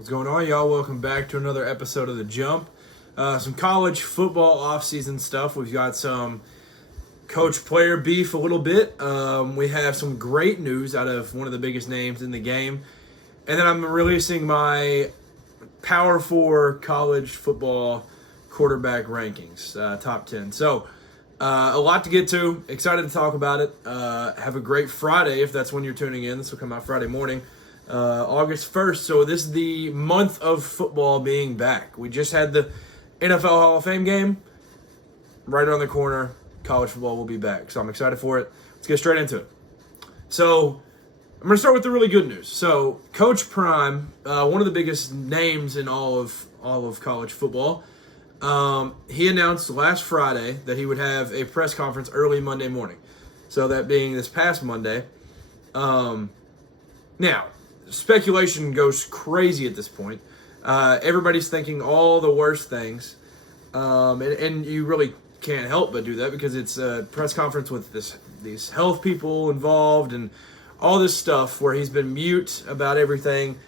What's going on, y'all? Welcome back to another episode of The Jump. Some college football offseason stuff. We've got some coach-player beef a little bit. We have some great news out of one of the biggest names in the game. And then I'm releasing my Power 4 college football quarterback rankings, top 10. So, a lot to get to. Excited to talk about it. Have a great Friday if that's when you're tuning in. This will come out Friday morning. August 1st, so this is the month of football being back. We just had the NFL Hall of Fame game. Right around the corner, college football will be back. So I'm excited for it. Let's get straight into it. So I'm going to start with the really good news. So Coach Prime, one of the biggest names in all of college football, he announced last Friday that he would have a press conference early Monday morning. So that being this past Monday. Now, speculation goes crazy at this point. Everybody's thinking all the worst things, and you really can't help but do that because it's a press conference with these health people involved and all this stuff where he's been mute about everything,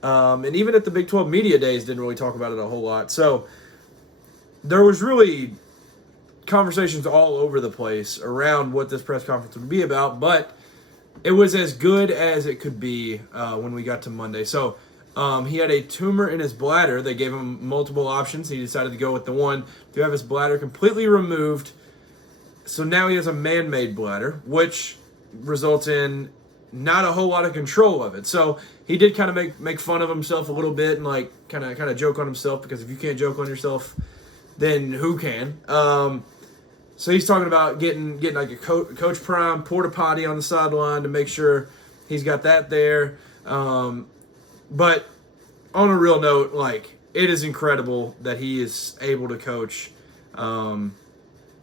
and even at the Big 12 Media Days didn't really talk about it a whole lot. So there was really conversations all over the place around what this press conference would be about, but it was as good as it could be when we got to Monday. So he had a tumor in his bladder. They gave him multiple options. He decided to go with the one to have his bladder completely removed. So now he has a man-made bladder, which results in not a whole lot of control of it. So he did kind of make fun of himself a little bit and like kind of joke on himself, because if you can't joke on yourself, then who can? So he's talking about getting like a Coach Prime porta potty on the sideline to make sure he's got that there. But on a real note, like, it is incredible that he is able to coach and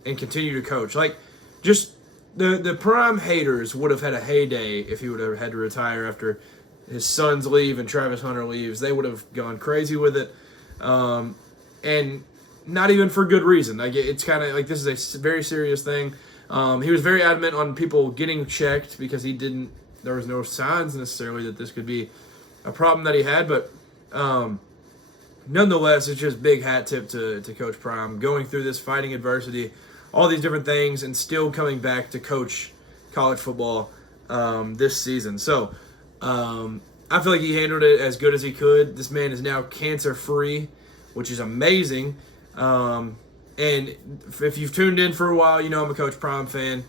continue to coach. Like, just the Prime haters would have had a heyday if he would have had to retire after his sons leave and Travis Hunter leaves. They would have gone crazy with it. And not even for good reason. Like, it's kind of like this is a very serious thing. He was very adamant on people getting checked because there was no signs necessarily that this could be a problem that he had. But nonetheless, it's just big hat tip to Coach Prime, going through this, fighting adversity, all these different things, and still coming back to coach college football this season. So I feel like he handled it as good as he could. This man is now cancer-free, which is amazing. And if you've tuned in for a while, you know I'm a Coach Prime fan.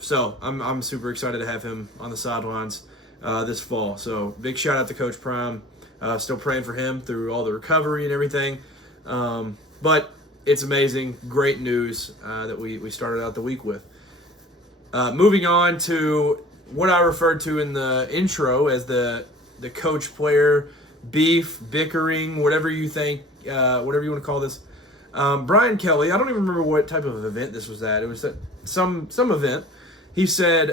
So I'm super excited to have him on the sidelines this fall. So big shout out to Coach Prime. Still praying for him through all the recovery and everything. But it's amazing. Great news that we started out the week with. Moving on to what I referred to in the intro as the coach-player beef, bickering, whatever you think, whatever you want to call this. Brian Kelly, I don't even remember what type of event this was at. It was at some event. He said,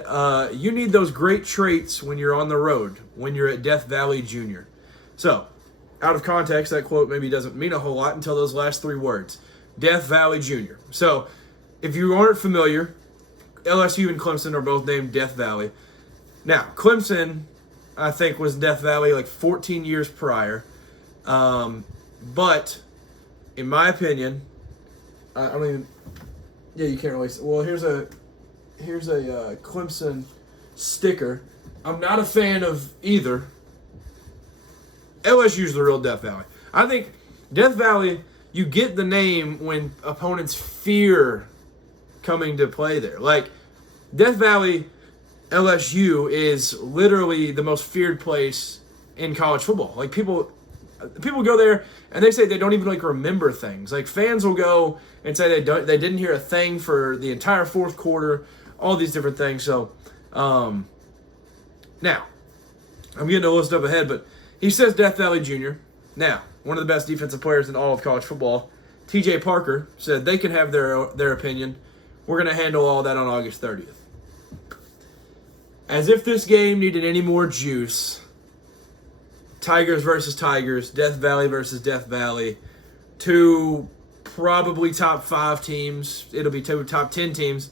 you need those great traits when you're on the road, when you're at Death Valley Jr. So, out of context, that quote maybe doesn't mean a whole lot until those last three words. Death Valley Jr. So, if you aren't familiar, LSU and Clemson are both named Death Valley. Now, Clemson, I think, was Death Valley like 14 years prior. But, in my opinion, I don't even... Yeah, you can't really... Well, here's a Clemson sticker. I'm not a fan of either. LSU's the real Death Valley. I think Death Valley, you get the name when opponents fear coming to play there. Like, Death Valley, LSU is literally the most feared place in college football. Like, people go there and they say they don't even like remember things. Like, fans will go and say they didn't hear a thing for the entire fourth quarter, all these different things. So now I'm getting a little step ahead, but he says Death Valley Jr. Now, one of the best defensive players in all of college football, TJ Parker, said they can have their opinion. We're going to handle all that on August 30th. As if this game needed any more juice. Tigers versus Tigers, Death Valley versus Death Valley, two probably top 5 teams. It'll be two top 10 teams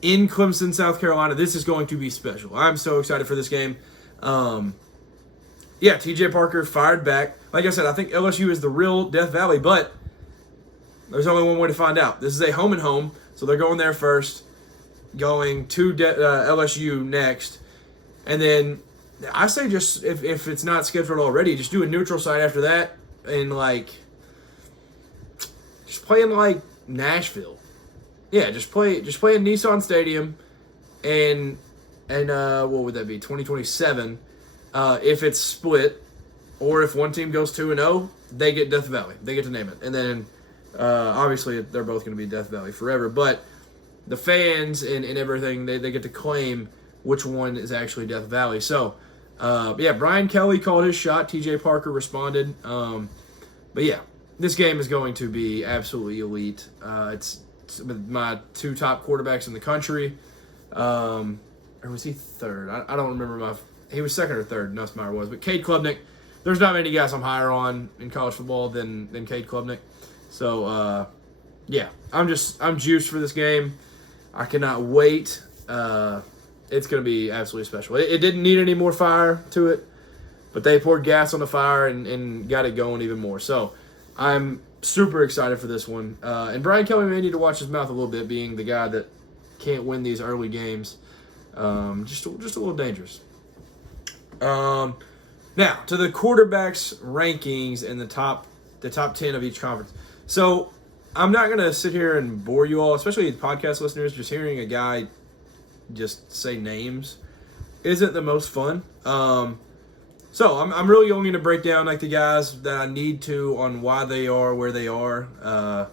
in Clemson, South Carolina. This is going to be special. I'm so excited for this game. yeah, TJ Parker fired back. Like I said, I think LSU is the real Death Valley, but there's only one way to find out. This is a home and home, so they're going there first, going to LSU next, and then I say just if it's not scheduled already, just do a neutral site after that, and just play in Nashville. Yeah, just play in Nissan Stadium, and what would that be? 2027. If it's split, or if one team goes 2-0, they get Death Valley. They get to name it, and then obviously they're both going to be Death Valley forever. But the fans and everything, they get to claim which one is actually Death Valley. So, Brian Kelly called his shot. TJ Parker responded. But yeah, this game is going to be absolutely elite. It's with my two top quarterbacks in the country. Or was he third? I don't remember he was second or third, Nussmeier was. But Cade Klubnik, there's not many guys I'm higher on in college football than Cade Klubnik. So, I'm juiced for this game. I cannot wait. It's going to be absolutely special. It didn't need any more fire to it, but they poured gas on the fire and got it going even more. So, I'm super excited for this one. And Brian Kelly may need to watch his mouth a little bit, being the guy that can't win these early games. Just a little dangerous. Now, to the quarterbacks rankings and the top 10 of each conference. So, I'm not going to sit here and bore you all, especially podcast listeners, just hearing a guy just say names isn't the most fun. So, I'm really only going to break down the guys that I need to on why they are where they are.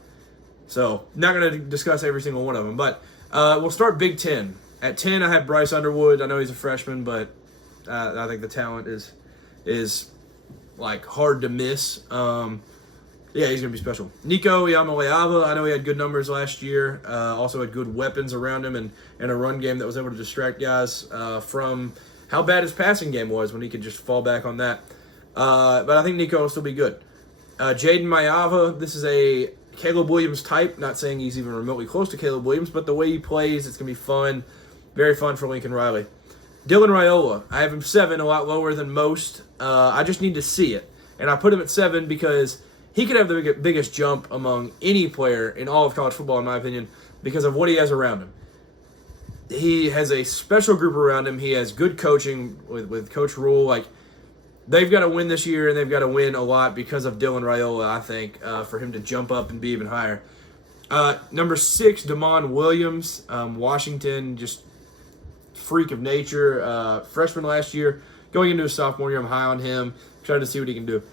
So, not going to discuss every single one of them, but we'll start Big Ten. At 10, I have Bryce Underwood. I know he's a freshman, but I think the talent is hard to miss. Yeah, he's going to be special. Nico Yamaleava, I know he had good numbers last year. Also had good weapons around him and a run game that was able to distract guys from how bad his passing game was when he could just fall back on that. But I think Nico will still be good. Jaden Mayava, this is a Caleb Williams type. Not saying he's even remotely close to Caleb Williams, but the way he plays, it's going to be fun. Very fun for Lincoln Riley. Dylan Raiola, I have him 7, a lot lower than most. I just need to see it. And I put him at 7 because he could have the biggest jump among any player in all of college football, in my opinion, because of what he has around him. He has a special group around him. He has good coaching with Coach Rule. They've got to win this year, and they've got to win a lot because of Dylan Raiola, I think, for him to jump up and be even higher. Number 6, Damon Williams, Washington, just freak of nature. Freshman last year, going into his sophomore year, I'm high on him. Trying to see what he can do.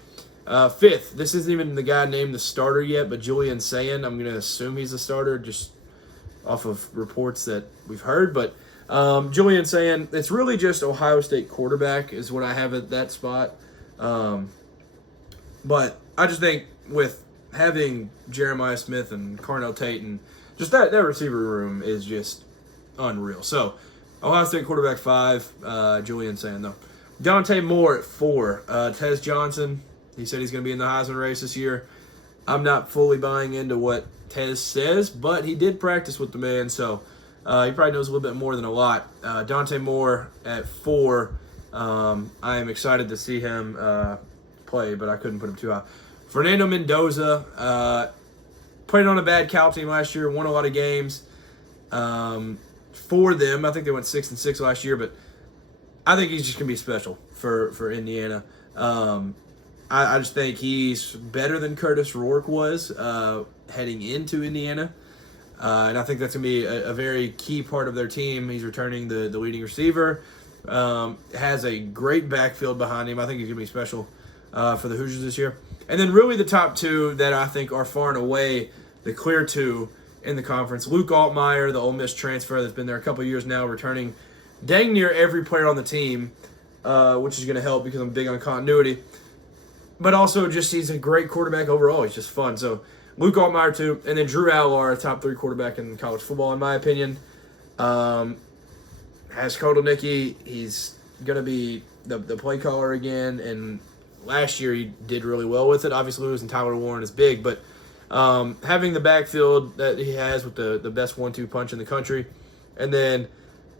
5th, this isn't even the guy named the starter yet, but Julian Sayin. I'm going to assume he's the starter just off of reports that we've heard. But Julian Sayin, it's really just Ohio State quarterback is what I have at that spot. But I just think with having Jeremiah Smith and Carnell Tate and just that receiver room is just unreal. So Ohio State quarterback 5, Julian Sayin though. Dante Moore at 4, Tez Johnson. He said he's going to be in the Heisman race this year. I'm not fully buying into what Tez says, but he did practice with the man, so he probably knows a little bit more than a lot. Dante Moore at 4. I am excited to see him play, but I couldn't put him too high. Fernando Mendoza played on a bad Cal team last year, won a lot of games for them. I think they went 6-6 last year, but I think he's just going to be special for Indiana. I just think he's better than Curtis Rourke was heading into Indiana. And I think that's going to be a very key part of their team. He's returning the leading receiver. Has a great backfield behind him. I think he's going to be special for the Hoosiers this year. And then really the top 2 that I think are far and away the clear 2 in the conference. Luke Altmaier, the Ole Miss transfer that's been there a couple years now, returning dang near every player on the team, which is going to help because I'm big on continuity. But also just he's a great quarterback overall. He's just fun. So Luke Altmaier too. And then Drew Allar, a top 3 quarterback in college football in my opinion. Has Kotelnicki. He's going to be the play caller again. And last year he did really well with it. Obviously losing Tyler Warren is big. But having the backfield that he has with the best 1-2 punch in the country. And then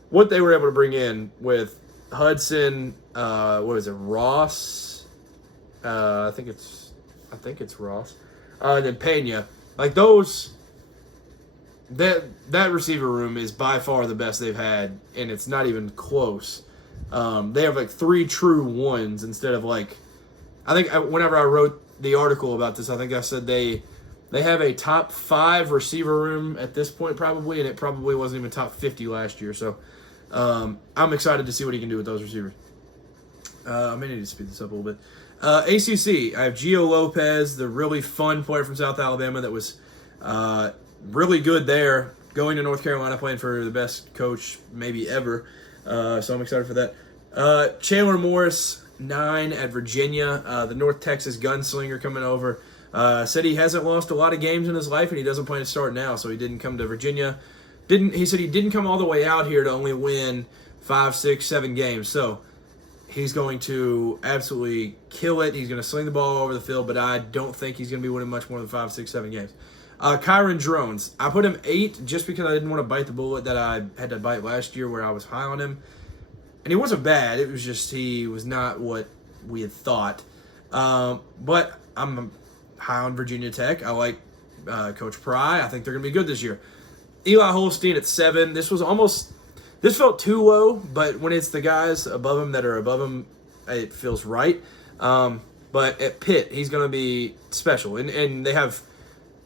what they were able to bring in with Hudson, Ross? I think it's Ross. And then Pena. Like those, that receiver room is by far the best they've had, and it's not even close. They have like 3 true ones instead of like, whenever I wrote the article about this, I think I said they have a top 5 receiver room at this point probably, and it probably wasn't even top 50 last year. So I'm excited to see what he can do with those receivers. I may need to speed this up a little bit. ACC, I have Gio Lopez, the really fun player from South Alabama that was really good there, going to North Carolina, playing for the best coach maybe ever. So I'm excited for that. Chandler Morris, 9 at Virginia, the North Texas gunslinger coming over. Said he hasn't lost a lot of games in his life, and he doesn't plan to start now, so he didn't come to Virginia. He said he didn't come all the way out here to only win 5, 6, 7 games. So he's going to absolutely kill it. He's going to sling the ball all over the field, but I don't think he's going to be winning much more than 5, 6, 7 games. Kyron Drones, I put him 8 just because I didn't want to bite the bullet that I had to bite last year where I was high on him. And he wasn't bad. It was just he was not what we had thought. But I'm high on Virginia Tech. I like Coach Pry. I think they're going to be good this year. Eli Holstein at 7. This felt too low, but when it's the guys above him that are above him, it feels right. But at Pitt, he's going to be special. And they have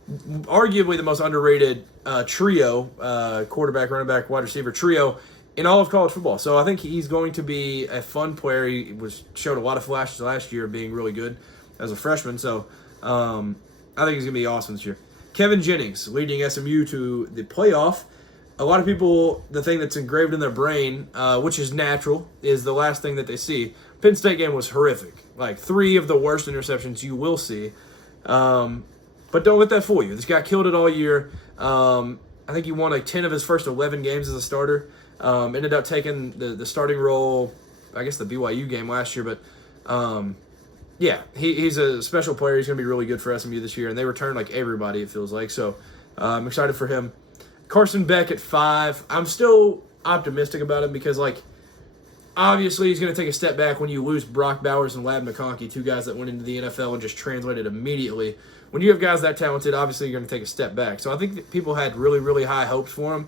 arguably the most underrated trio, quarterback, running back, wide receiver trio in all of college football. So I think he's going to be a fun player. He showed a lot of flashes last year of being really good as a freshman. So I think he's going to be awesome this year. Kevin Jennings, leading SMU to the playoff. A lot of people, the thing that's engraved in their brain, which is natural, is the last thing that they see. Penn State game was horrific. Like 3 of the worst interceptions you will see. But don't let that fool you. This guy killed it all year. I think he won like 10 of his first 11 games as a starter. Ended up taking the starting role, I guess the BYU game last year. But yeah, he's a special player. He's going to be really good for SMU this year. And they return like everybody, it feels like. So I'm excited for him. Carson Beck at 5. I'm still optimistic about him because, like, obviously he's going to take a step back when you lose Brock Bowers and Lad McConkey, 2 guys that went into the NFL and just translated immediately. When you have guys that talented, obviously you're going to take a step back. So I think that people had really, really high hopes for him,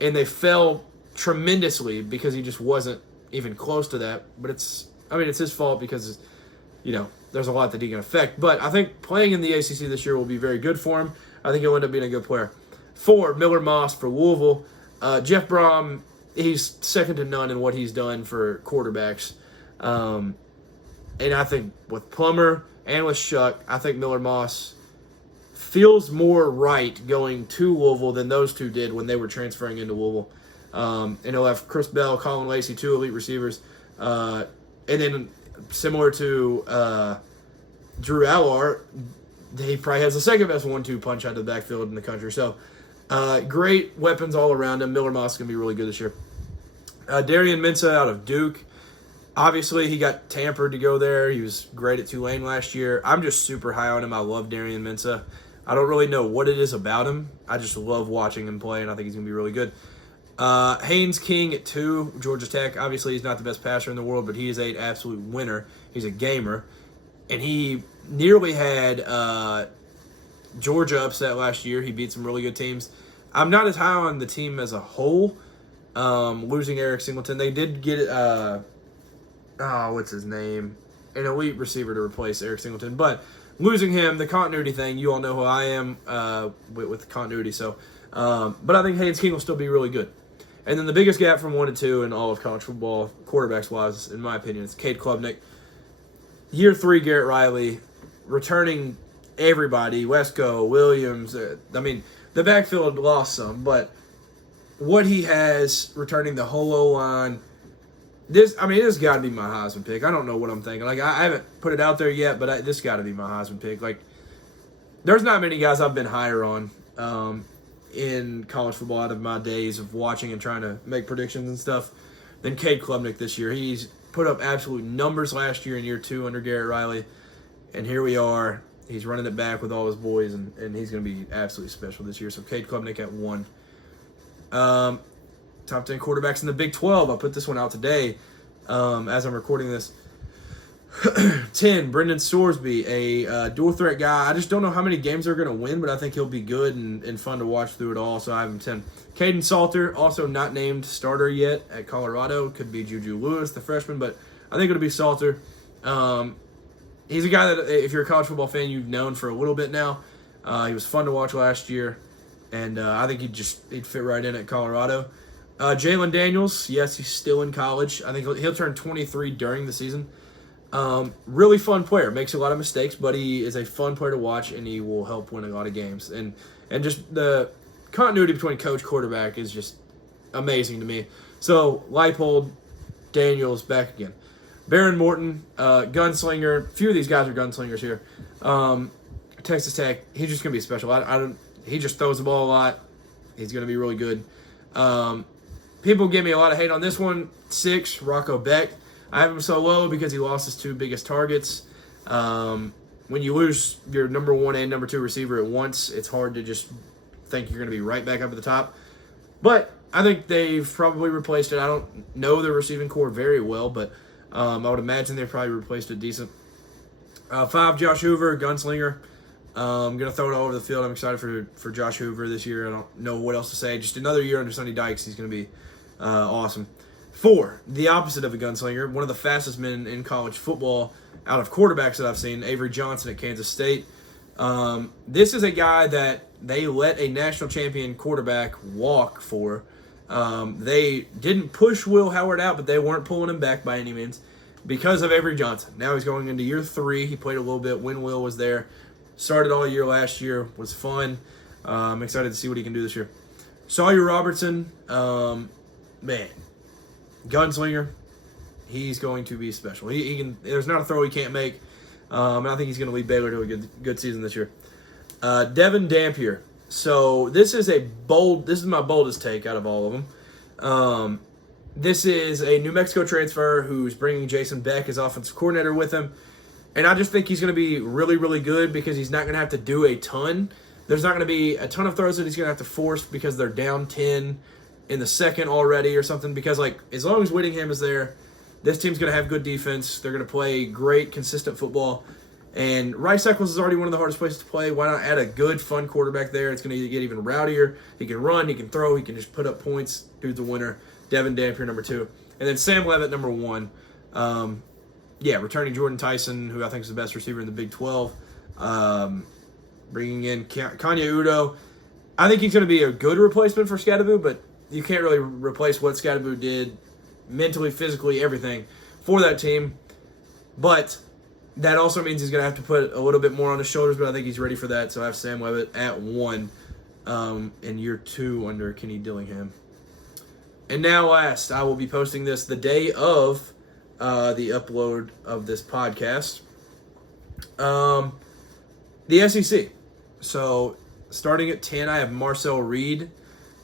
and they fell tremendously because he just wasn't even close to that. But it's his fault because, there's a lot that he can affect. But I think playing in the ACC this year will be very good for him. I think he'll end up being a good player. 4, Miller Moss for Louisville. Jeff Brom, he's second to none in what he's done for quarterbacks. And I think with Plummer and with Shuck, I think Miller Moss feels more right going to Louisville than those 2 did when they were transferring into Louisville. And he'll have Chris Bell, Colin Lacey, 2 elite receivers. And then similar to Drew Allard, he probably has the second best 1-2 punch out of the backfield in the country. So great weapons all around him. Miller Moss is going to be really good this year. Darian Mensah out of Duke. Obviously, he got tampered to go there. He was great at Tulane last year. I'm just super high on him. I love Darian Mensah. I don't really know what it is about him. I just love watching him play, and I think he's going to be really good. Haynes King at 2, Georgia Tech. Obviously, he's not the best passer in the world, but he is an absolute winner. He's a gamer. And he nearly had Georgia upset last year. He beat some really good teams. I'm not as high on the team as a whole, losing Eric Singleton. They did get, what's his name? An elite receiver to replace Eric Singleton. But losing him, the continuity thing, you all know who I am with continuity. So, but I think Haynes King will still be really good. And then the biggest gap from 1 to 2 in all of college football, quarterbacks-wise, in my opinion, is Cade Klubnik. Year 3, Garrett Riley, returning everybody, Wesco, Williams. The backfield lost some, but what he has returning the whole O-line, this got to be my Heisman pick. I don't know what I'm thinking. Like, I haven't put it out there yet, but this got to be my Heisman pick. Like, there's not many guys I've been higher on in college football out of my days of watching and trying to make predictions and stuff than Cade Klubnik this year. He's put up absolute numbers last year in year 2 under Garrett Riley, and here we are. He's running it back with all his boys, and he's going to be absolutely special this year. So Cade Klubnik at 1. Top 10 quarterbacks in the Big 12. I'll put this one out today as I'm recording this. 10, Brendan Sorsby, a dual threat guy. I just don't know how many games they're going to win, but I think he'll be good and fun to watch through it all, so I have him 10. Caden Salter, also not named starter yet at Colorado. Could be Juju Lewis, the freshman, but I think it'll be Salter. He's a guy that, if you're a college football fan, you've known for a little bit now. He was fun to watch last year, and I think he'd fit right in at Colorado. Jalen Daniels, yes, he's still in college. I think he'll turn 23 during the season. Really fun player. Makes a lot of mistakes, but he is a fun player to watch, and he will help win a lot of games. And just the continuity between coach quarterback is just amazing to me. So Leipold, Daniels back again. Baron Morton, gunslinger. A few of these guys are gunslingers here. Texas Tech, he's just gonna be special. He just throws the ball a lot. He's gonna be really good. People give me a lot of hate on this one. 6, Rocco Beck. I have him so low because he lost his 2 biggest targets. When you lose your number 1 and number 2 receiver at once, it's hard to just think you're going to be right back up at the top. But I think they've probably replaced it. I don't know the receiving core very well, but I would imagine they've probably replaced it decent. 5, Josh Hoover, gunslinger. I'm going to throw it all over the field. I'm excited for Josh Hoover this year. I don't know what else to say. Just another year under Sonny Dykes. He's going to be awesome. 4, the opposite of a gunslinger, one of the fastest men in college football out of quarterbacks that I've seen, Avery Johnson at Kansas State. This is a guy that they let a national champion quarterback walk for. They didn't push Will Howard out, but they weren't pulling him back by any means because of Avery Johnson. Now he's going into year 3. He played a little bit when Will was there. Started all year last year. Was fun. I'm excited to see what he can do this year. Sawyer Robertson, man. Gunslinger, he's going to be special. He can. There's not a throw he can't make. And I think he's going to lead Baylor to a good season this year. Devin Dampier. So this is my boldest take out of all of them. This is a New Mexico transfer who's bringing Jason Beck as offensive coordinator with him. And I just think he's going to be really, really good because he's not going to have to do a ton. There's not going to be a ton of throws that he's going to have to force because they're down 10 in the second already or something, because as long as Whittingham is there, this team's going to have good defense. They're going to play great, consistent football. And Rice Eccles is already one of the hardest places to play. Why not add a good, fun quarterback there? It's going to get even rowdier. He can run, he can throw, he can just put up points. Dude's a winner. Devin Dampier, number 2. And then Sam Levitt, number 1. Returning Jordan Tyson, who I think is the best receiver in the Big 12. Bringing in Kanye Udo. I think he's going to be a good replacement for Scadaboo, but you can't really replace what Scadaboo did mentally, physically, everything for that team. But that also means he's going to have to put a little bit more on his shoulders, but I think he's ready for that. So I have Sam Levitt at 1 in year 2 under Kenny Dillingham. And now last, I will be posting this the day of the upload of this podcast. The SEC. So starting at 10, I have Marcel Reed.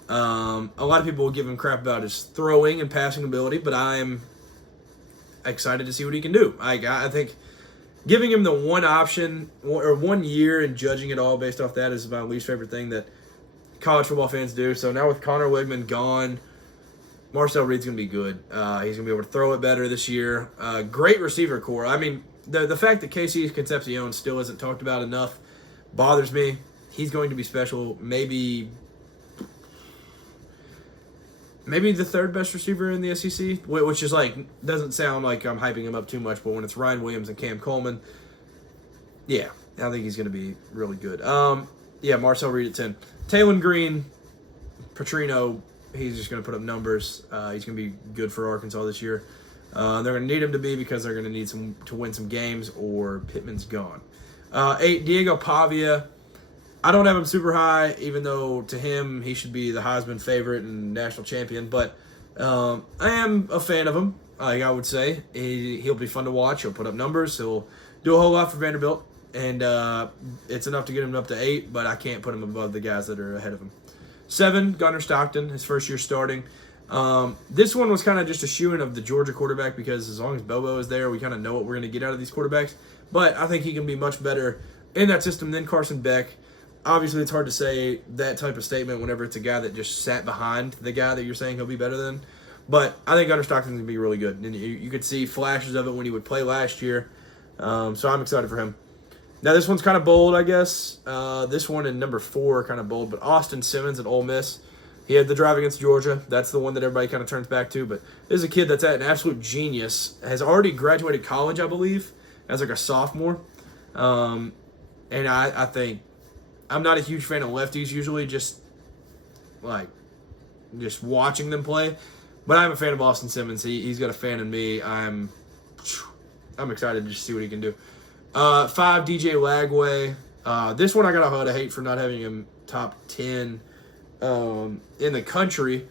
A lot of people will give him crap about his throwing and passing ability, but I'm excited to see what he can do. I think giving him the one option or 1 year and judging it all based off that is my least favorite thing that college football fans do. So now with Connor Wigman gone, Marcel Reed's going to be good. He's going to be able to throw it better this year. Great receiver core. I mean, the fact that Casey Concepcion still isn't talked about enough bothers me. He's going to be special. Maybe the 3rd best receiver in the SEC, which is doesn't sound like I'm hyping him up too much, but when it's Ryan Williams and Cam Coleman, I think he's going to be really good. Marcel Reed at 10. Taylon Green, Petrino, he's just going to put up numbers. He's going to be good for Arkansas this year. They're going to need him to be because they're going to need to win some games or Pittman's gone. 8, Diego Pavia. I don't have him super high, even though to him he should be the Heisman favorite and national champion. But I am a fan of him. I would say he'll be fun to watch. He'll put up numbers. He'll do a whole lot for Vanderbilt, and it's enough to get him up to 8. But I can't put him above the guys that are ahead of him. 7, Gunnar Stockton, his first year starting. This one was kind of just a shoo-in of the Georgia quarterback because as long as Bobo is there, we kind of know what we're going to get out of these quarterbacks. But I think he can be much better in that system than Carson Beck. Obviously, it's hard to say that type of statement whenever it's a guy that just sat behind the guy that you're saying he'll be better than. But I think Gunnar Stockton's going to be really good. And you could see flashes of it when he would play last year. So I'm excited for him. Now, this one's kind of bold, I guess. This one in number 4 kind of bold, but Austin Simmons at Ole Miss. He had the drive against Georgia. That's the one that everybody kind of turns back to. But this is a kid that's at an absolute genius. Has already graduated college, I believe, as like a sophomore. And I think I'm not a huge fan of lefties usually, just watching them play. But I'm a fan of Austin Simmons. He's got a fan in me. I'm excited to just see what he can do. 5, DJ Lagway. This one I got a lot of hate for not having him top 10 in the country,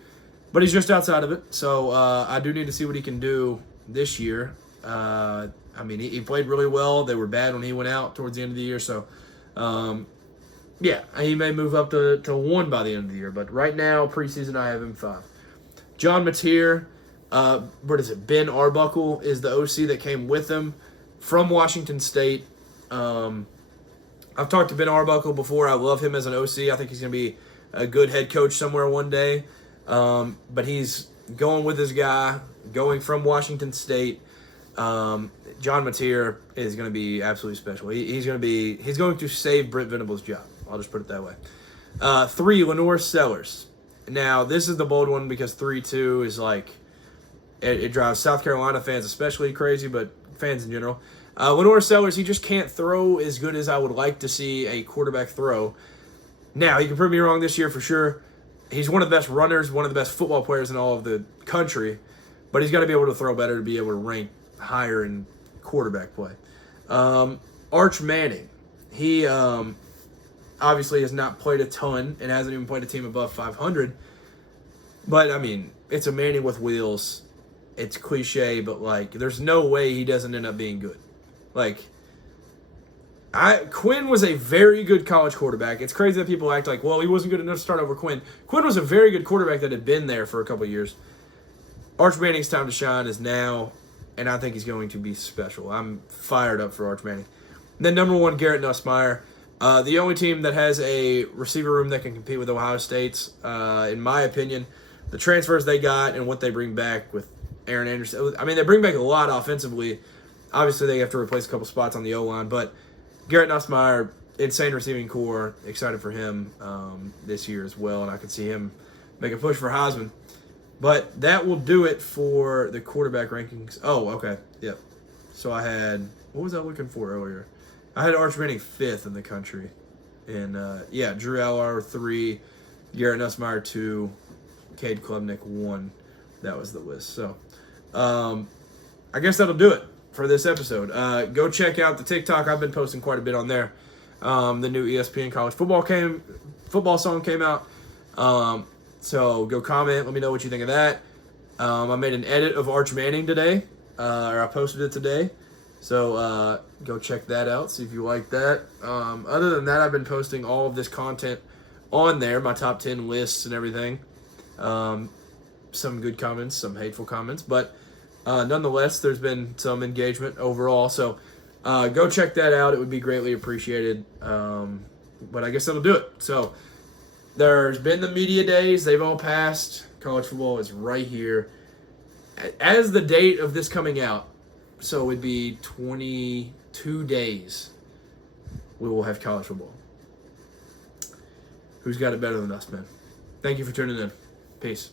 but he's just outside of it. So I do need to see what he can do this year. I mean, he played really well. They were bad when he went out towards the end of the year. So, yeah, he may move up to 1 by the end of the year. But right now, preseason, I have him 5. John Mateer, Ben Arbuckle is the OC that came with him from Washington State. I've talked to Ben Arbuckle before. I love him as an OC. I think he's going to be a good head coach somewhere one day. But he's going with his guy, going from Washington State. John Mateer is going to be absolutely special. He's going to save Brent Venables' job. I'll just put it that way. 3, Lenore Sellers. Now, this is the bold one because 3-2 is like, it drives South Carolina fans especially crazy, but fans in general. Lenore Sellers, he just can't throw as good as I would like to see a quarterback throw. Now, he can prove me wrong this year for sure. He's one of the best runners, one of the best football players in all of the country, but he's got to be able to throw better to be able to rank higher in quarterback play. Arch Manning, he obviously has not played a ton and hasn't even played a team above 500, but, I mean, it's a Manning with wheels. It's cliche, but, like, there's no way he doesn't end up being good. Like, Quinn was a very good college quarterback. It's crazy that people act like, well, he wasn't good enough to start over Quinn. Quinn was a very good quarterback that had been there for a couple of years. Arch Manning's time to shine is now, and I think he's going to be special. I'm fired up for Arch Manning. And then number 1, Garrett Nussmeier. The only team that has a receiver room that can compete with Ohio State's, in my opinion. The transfers they got and what they bring back with Aaron Anderson. I mean, they bring back a lot offensively. Obviously, they have to replace a couple spots on the O-line, but Garrett Nussmeier, insane receiving core. Excited for him this year as well, and I can see him make a push for Heisman. But that will do it for the quarterback rankings. Oh, okay. Yep. So I had, what was I looking for earlier? I had Arch Manning 5th in the country. And, Drew Allar 3, Garrett Nussmeier 2, Cade Klubnik 1. That was the list. So, I guess that'll do it for this episode. Go check out the TikTok. I've been posting quite a bit on there. The new ESPN college football song came out. So go comment. Let me know what you think of that. I made an edit of Arch Manning today, or I posted it today. So go check that out. See if you like that. Other than that, I've been posting all of this content on there, my top 10 lists and everything. Some good comments, some hateful comments, but nonetheless, there's been some engagement overall. So go check that out. It would be greatly appreciated. But I guess that'll do it. So there's been the media days. They've all passed. College football is right here. As the date of this coming out, so it would be 22 days, we will have college football. Who's got it better than us, man? Thank you for tuning in. Peace.